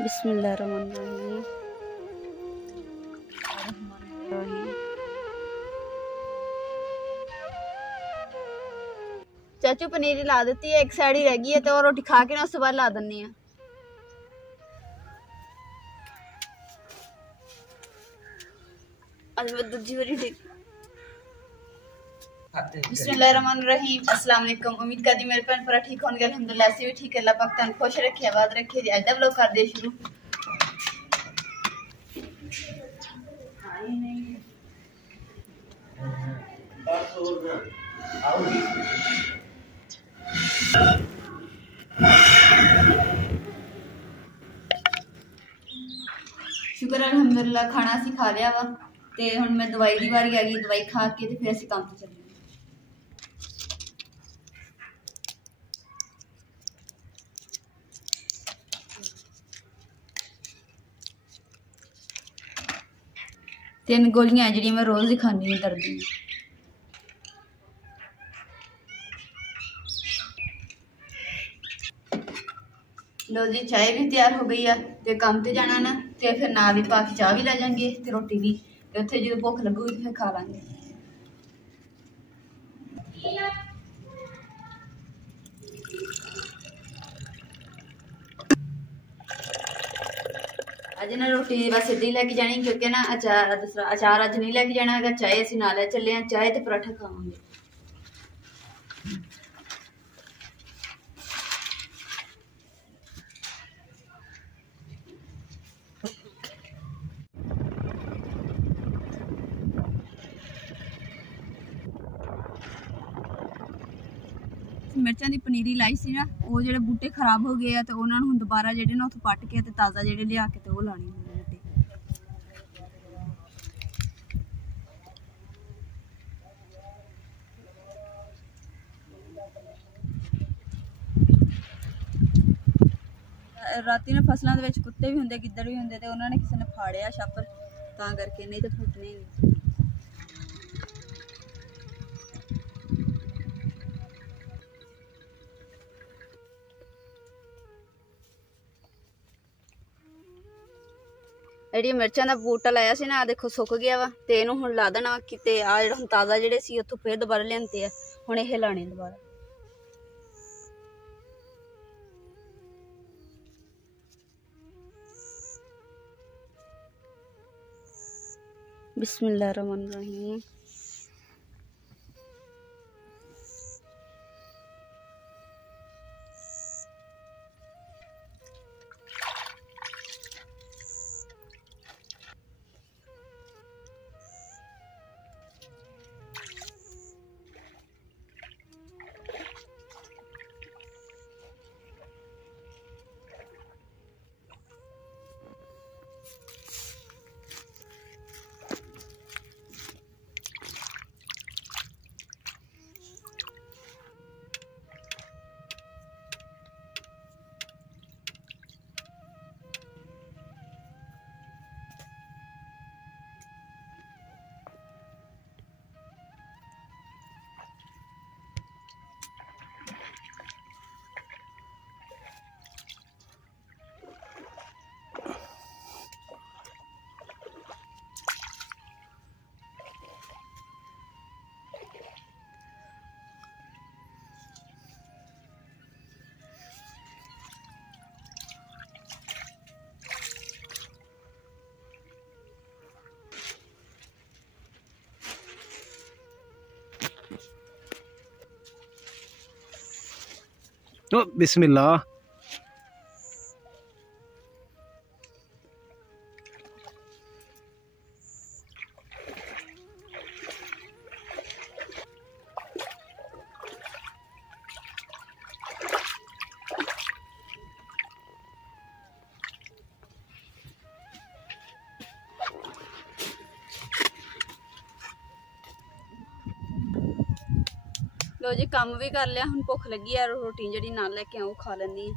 बिस्मिल्लाहिर्रहमानिर्रहीम। चाचू पनीर ला देती है, एक साइड ही रह गई है तो और रोटी खा के ना उसके बाद ला देनी है। आज मैं दूसरी बारी बिस्मिल्लाहिर्रहमानिर्रहीम। अस्सलाम वालेकुम। उम्मीद करती मेरे भैन भरा ठीक होंगे। अल्हम्दुलिल्लाह से भी ठीक है। अल्लाह पाक तन खुश रखे, आबाद रखे। जी अज लोग कर दे शुरू। शुक्र अल्हम्दुलिल्लाह खाना असी खा लिया वा ते हुण मैं दवाई दी वारी आ गई। दवाई खा के ते फिर असी काम ते चले। तीन गोलियां जी मैं रोज ही खानी है दर्द दी। लो जी चाय भी तैयार हो गई है ते काम ते जाना ना ते फिर नाल ही पा के चाह भी लै जाएंगे ते रोटी भी ते उत्थे जो भुख लगूगी तो फिर खा लांगे। अज ना रोटी बस इदा ही लैके जानी क्योंकि ना अचार अज नहीं लैके जाना है। चाय असी नाल चले हैं, चाय ते पराठा खावांगे। मिर्चां दी पनीरी लाई सी ना, वो जेडे बूटे खराब हो गए तो उन्होंने हुण दोबारा जेडे ना उत्थों पट के ताज़ा जेडे लिया के ते वो लाने बूटे। राती ने फसलों के कुत्ते भी होंगे, गिद्दड़ भी होंगे तो उन्होंने किसी ने फाड़िया छापर तां करके, नहीं तो फुटने नहीं। ਜਿਹੜੀ ਮਿਰਚਾਂ ਦਾ ਬੂਟਾ ਲਾਇਆ ਸੀ ਨਾ, ਆ ਦੇਖੋ ਸੁੱਕ ਗਿਆ ਵਾ ਤੇ ਇਹਨੂੰ ਹੁਣ ਲਾ ਦੇਣਾ ਕਿਤੇ। ਆ ਜਿਹੜਾ ਹੁਣ ਤਾਜ਼ਾ ਜਿਹੜੇ ਸੀ ਉੱਥੋਂ ਫੇਰ ਦੁਬਾਰਾ ਲਿਆਂਦੇ ਆ, ਹੁਣ ਇਹ ਲਾਣੇ ਦੁਬਾਰਾ। बिस्मिल्लाहिर्रहमानिर्रहीम। तो बिस्मिल्लाह। लो जी काम भी कर लिया, हुण भुख लगी है, रोटी जी नाल लैके आऊँ खा लैनी है।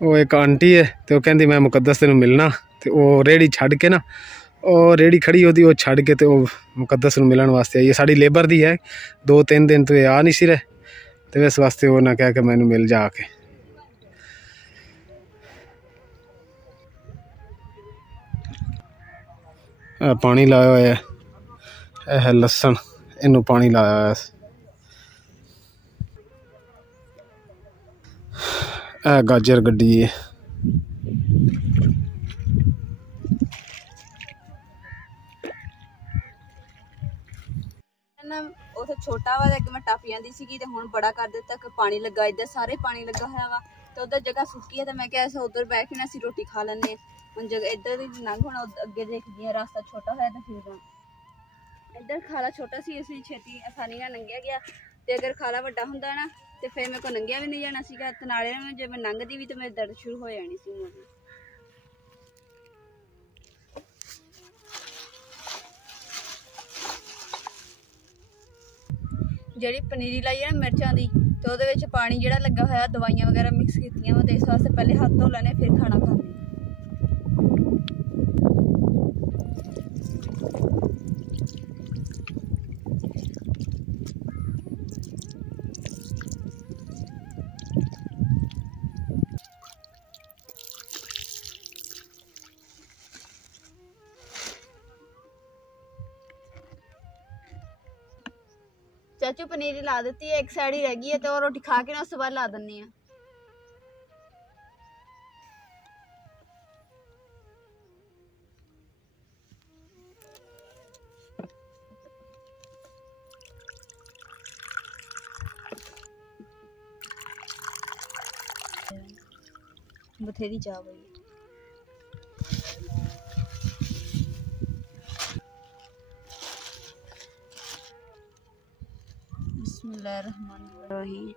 वो एक आंटी है तो वो कहती मैं मुकद्दस तेन मिलना, तो वो रेहड़ी छड़ के ना, और रेहड़ी खड़ी होती वो छड़ के तो मुकद्दस मिलन वास्ते आई है। साड़ी लेबर दी है, 2-3 दिन तो ये आ नहीं सी रहे, तो इस वास्ते वो ना कह के मैनू मिल जा के। पानी लाया हुआ है, यह है लसन, इनू पानी लाया हुआ है। गाजर गड्डी है। उथे छोटा वा अगे मैं टप जाती सी ते हुण बड़ा कर दिता कि पानी लगा, इधर सारे पानी लगा होया वा, तो उधर जगह सुक्की है, तो मैं क्या ऐसा उधर बैठ के ना असीं रोटी खा लैंदे। हुण जगह इधर लंघ होना, अगे देखदी हां रास्ता छोटा होया तो फिर इधर खाला छोटा सी, इसलिए छेती आसानी नाल लंघिया गया। ते अगर खाला वड्डा हुंदा ना ते फिर मेरे को लंघिया भी नहीं जाना सीगा, ते नाले ना जे मैं लंघदी भी तो मेरे दर्द शुरू हो जानी सी। ਜਿਹੜੀ ਪਨੀਰੀ ਲਾਈ ਹੈ ਨਾ ਮਿਰਚਾਂ ਦੀ, ਤੇ ਉਹਦੇ ਵਿੱਚ ਪਾਣੀ ਜਿਹੜਾ ਲੱਗਾ ਹੋਇਆ ਦਵਾਈਆਂ ਵਗੈਰਾ ਮਿਕਸ ਕੀਤੀਆਂ ਵਾ, ਤੇ ਇਸ ਵਾਸਤੇ ਪਹਿਲੇ ਹੱਥ ਧੋ ਲੈਣੇ ਫਿਰ ਖਾਣਾ ਖਾਣੇ। चाचू पनीरी ला दी है, एक साइड ही रह गई है, तो और रोटी खा के ना उस बाद ला देनी है। बथेरी चाह गई। बिस्मिल्लाहिर्रहमानिर्रहीम।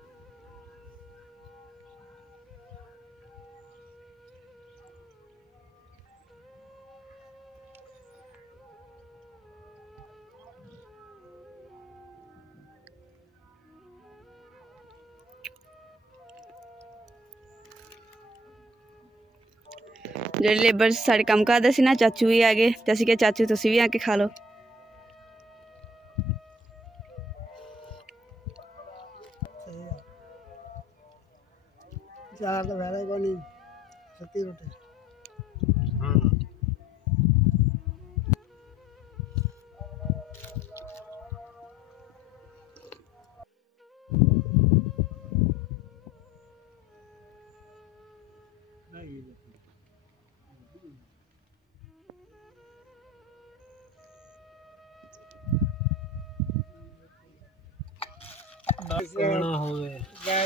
ਜਿਹੜੇ ਲੇਬਰ ਸਾਡੇ ਕੰਮ ਕਰਦੇ ਸੀ ਨਾ, ਚਾਚੂ ਵੀ ਆ ਗਏ, ਤੇ ਅਸੀਂ ਕਿਹਾ ਚਾਚੂ ਤੁਸੀਂ ਵੀ ਆ ਕੇ ਖਾ ਲਓ। चार तो वैसे को नहीं सत्ती रोटी।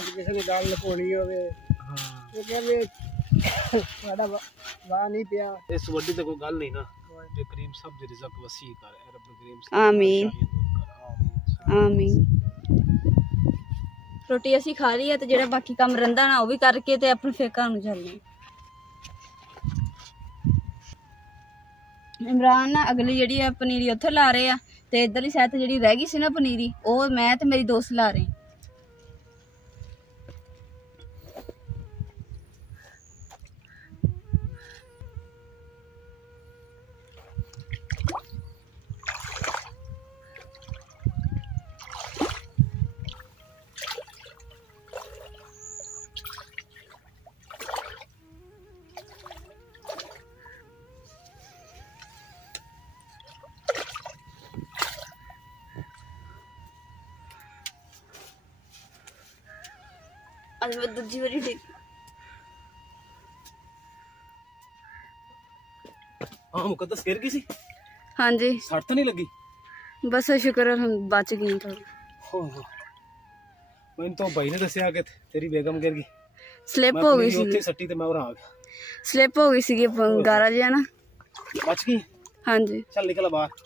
किसी ने दाल लकोनी होवे, तो कहते साडा वाह नहीं पिया। इस वड्डी तो कोई गल नहीं ना, जे करीम सब दे रिज़्क वसी कर, ए रब करीम आमीन आमीन। रोटी असी खा ली है, तो जेड़ा बाकी काम रंदा ना वो भी करके ते अपने फिर घर नूं चलने। इमरान ना अगली जेड़ी है पनीरी उत्थे ला रहे आ, ते इधरली साइड ते जेड़ी रह गई सी ना पनीरी, वो मैं ते मेरी दोस्त ला रहे। आज मैं दूजी बारी ठीक। हां मुकद्दस गिर गई सी। हाँ जी, सट तो नहीं लगी? बस शुक्र है हम बच गए थोड़ी। मैंने तो भाई ने दसिया कि तेरी बेगम गिर गई, स्लिप हो गई सी। उत्थे सट्टी ते मैं और आ गया। स्लिप हो गई सी गारा जी ना। बच गई? हाँ जी। चल निकल बाहर।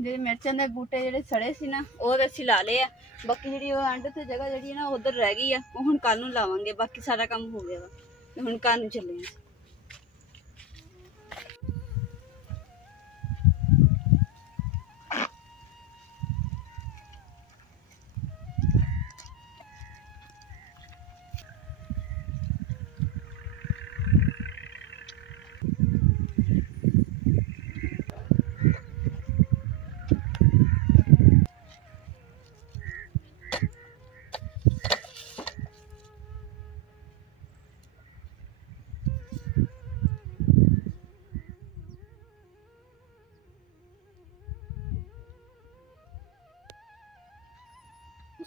ਜਿਹੜੇ ਮਿਰਚਾਂ ਦੇ ਬੂਟੇ ਜਿਹੜੇ ਸੜੇ ਸੀ ਨਾ, ਉਹ ਅਸੀਂ ਲਾ ਲਏ ਆ। ਬਾਕੀ ਜਿਹੜੀ ਉਹ ਐਂਡ ਤੇ ਜਗ੍ਹਾ ਜਿਹੜੀ ਨਾ ਉਧਰ ਰਹਿ ਗਈ ਆ, ਉਹ ਹੁਣ ਕੱਲ ਨੂੰ ਲਾਵਾਂਗੇ। ਬਾਕੀ ਸਾਰਾ ਕੰਮ ਹੋ ਗਿਆ ਵਾ, ਤੇ ਹੁਣ ਘਰ ਨੂੰ ਚੱਲੇ ਆ।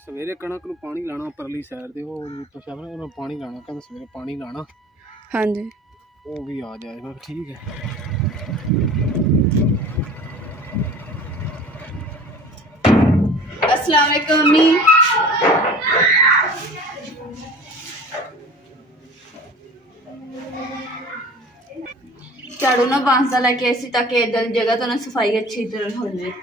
सवेरे कणक नूं पानी लाना परली साइड ते वो पुछा मैं उन्हें पानी लाना कहंदा सवेरे पानी लाना। हाँ जी वो भी आ जाए मैं ठीक है। अस्सलाम वालेकुम अम्मी। झाड़ू ना बांस दा लेके ऐसी ताकि इधर जगह तो ना सफाई अच्छी तरह हो जाए।